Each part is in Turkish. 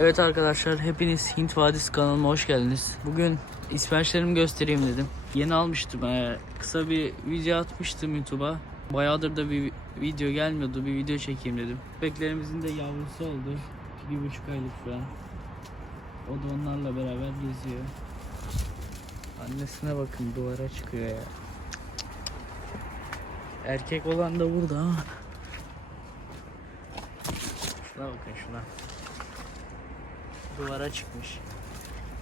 Evet arkadaşlar hepiniz Hint Vadisi kanalıma hoş geldiniz. Bugün ispençlerimi göstereyim dedim. Yeni almıştım. ee, kısa bir video atmıştım YouTube'a. Bayağıdır da bir video gelmiyordu. Bir video çekeyim dedim. Köpeklerimizin de yavrusu oldu. Bir buçuk aylık şu an. O da onlarla beraber geziyor. Annesine bakın duvara çıkıyor ya. Erkek olan da burada ama. Şuna bakın şuna. Duvara çıkmış.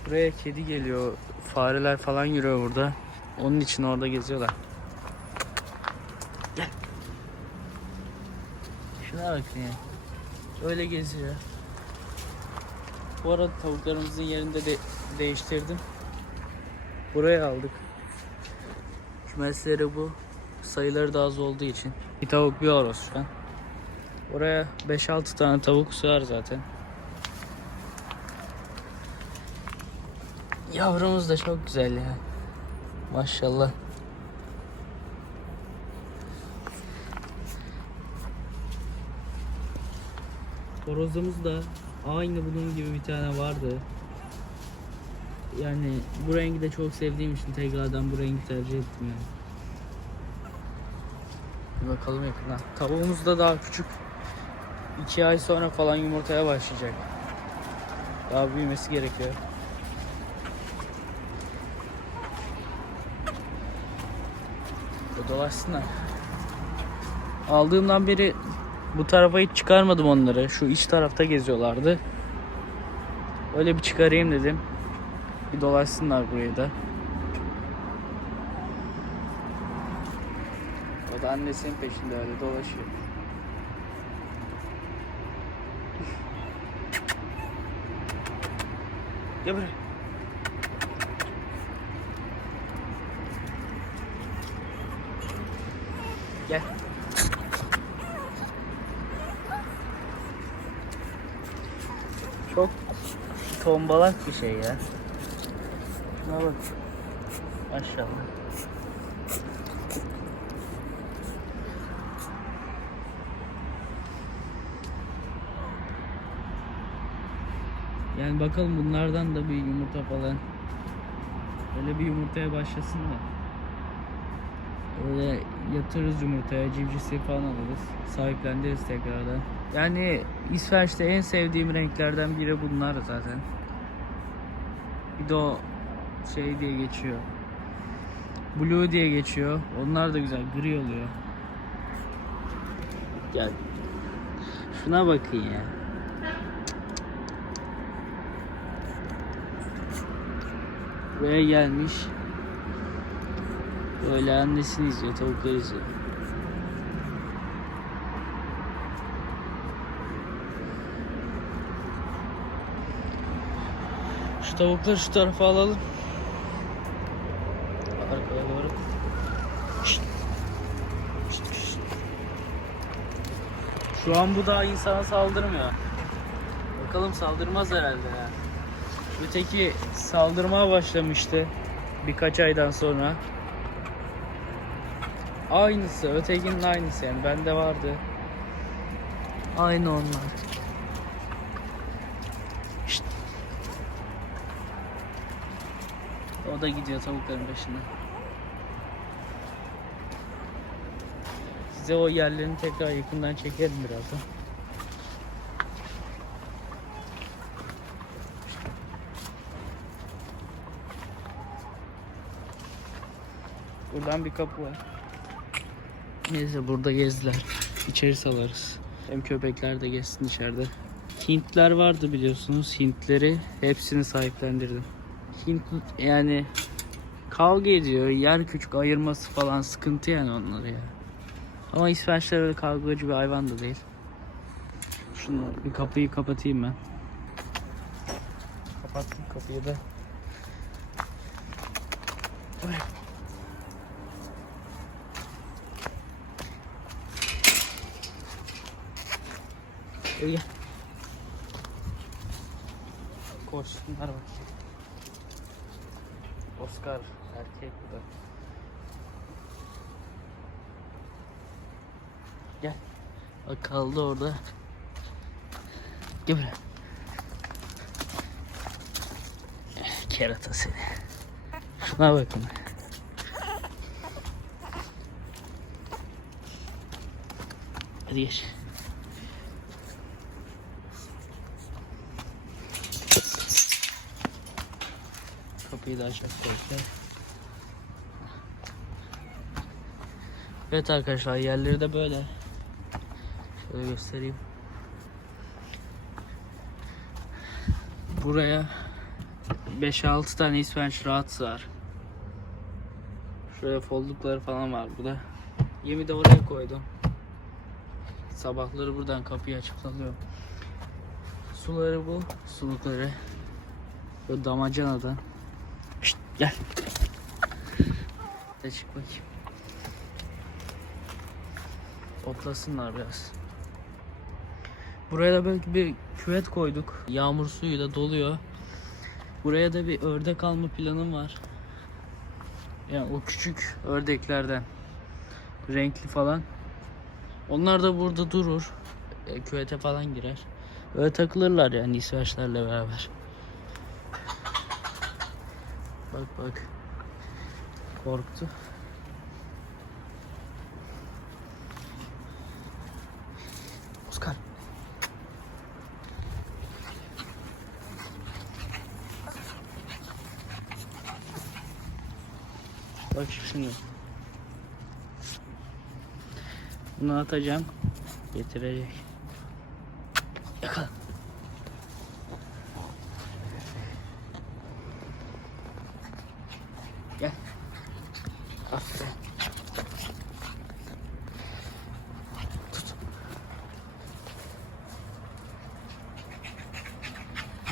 Buraya kedi geliyor. Fareler falan yürüyor burada. Onun için orada geziyorlar. Şuna bakın ya. Öyle geziyor. Bu arada tavuklarımızın yerinde de değiştirdim. Buraya aldık. Kümesleri bu. Sayıları da az olduğu için. Bir tavuk bir horoz şu an. Oraya 5-6 tane tavuk sığar zaten. Yavrumuz da çok güzel ya. Maşallah. Horozumuz da aynı bunun gibi bir tane vardı. Yani bu rengi de çok sevdiğim için tekrardan bu rengi tercih ettim yani. Bir bakalım yakına. Tavuğumuz da daha küçük. 2 ay sonra falan yumurtaya başlayacak. Daha büyümesi gerekiyor. Dolaşsınlar. Aldığımdan beri bu tarafa hiç çıkarmadım onları. Şu iç tarafta geziyorlardı. Öyle bir çıkarayım dedim. Bir dolaşsınlar burayı da. O da annesinin peşinde öyle dolaşıyor. Gel buraya. Gel. Çok tombalak bir şey ya. Şuna bak. Maşallah. Yani bakalım bunlardan da bir yumurta falan. Öyle bir yumurtaya başlasın da. Öyle yatırırız yumurtaya, civcisi falan alırız. Sahiplendiririz tekrardan. Yani İsveç'te en sevdiğim renklerden biri bunlar zaten. Bir de o şey diye geçiyor. Blue diye geçiyor. Onlar da güzel, gri oluyor. Gel. Şuna bakın ya. Buraya gelmiş. Böyle annesini izliyor, tavukları izliyor. Şu tavukları şu tarafa alalım. Arkaya doğru. Şu an bu daha insana saldırmıyor. Bakalım saldırmaz herhalde ya. Öteki saldırmaya başlamıştı birkaç aydan sonra. Aynısı, ötekinin aynısı yani bende vardı. Aynı onlar. Şşt. O da gidiyor tavukların peşinden. Size o yerlerini tekrar yakından çekerim birazdan. Buradan bir kapı var. Neyse burada gezdiler. İçeri salarız. Hem köpekler de gezsin dışarıda. Hintler vardı biliyorsunuz. Hintleri hepsini sahiplendirdim. Hint yani kavga ediyor. Yer küçük ayırması falan sıkıntı yani onları ya. Ama İsveçler öyle kavgacı bir hayvan da değil. Şunu bir kapıyı kapatayım ben. Kapattım kapıyı da. Ay. Gel gel. Koşsunlar bak. Oscar erkek bu da. Gel. Bak kaldı orada. Gel buraya. Kerata seni. Şuna bakın. Hadi geç. Kapıyı da açalım bekle. Evet arkadaşlar yerleri de böyle. Şöyle göstereyim. Buraya 5-6 tane İsveç rahat var. Şuraya foldukları falan var burada. Yemi de oraya koydum. Sabahları buradan kapıyı açıp salıyorum. Suları bu. Sulukları. Böyle damacanadan. Gel. De çık bakayım. Otlasınlar biraz. Buraya da böyle bir küvet koyduk. Yağmur suyu da doluyor. Buraya da bir ördek alma planım var. Yani o küçük ördeklerden. Renkli falan. Onlar da burada durur. E, küvete falan girer. Öyle takılırlar yani İsveçlerle beraber. Bak bak. Korktu. Oscar. Bak şimdi. Bunu atacağım. Getirecek. Yakala.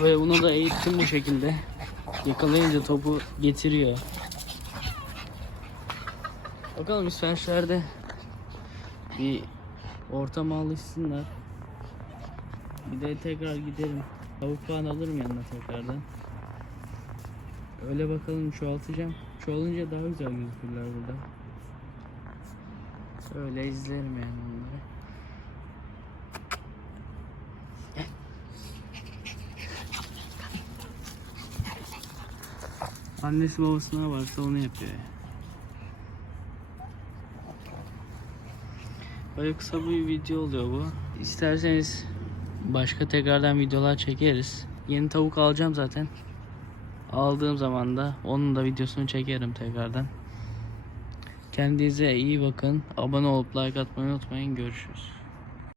Böyle bunu da eğittim bu şekilde. Yakalayınca topu getiriyor. Bakalım İsveçler'de bir ortama alışsınlar. Bir de tekrar giderim. Tavuk falan alırım yanına tekrardan. Öyle bakalım çoğaltacağım. Çoğalınca daha güzel gözükürler burada. Öyle izlerim yani onları. Gel. Annesi babasına varsa onu yapıyor. ya. Böyle kısa bir video oluyor bu. İsterseniz başka tekrardan videolar çekeriz. Yeni tavuk alacağım zaten. Aldığım zaman da onun da videosunu çekerim tekrardan. Kendinize iyi bakın. Abone olup like atmayı unutmayın. Görüşürüz.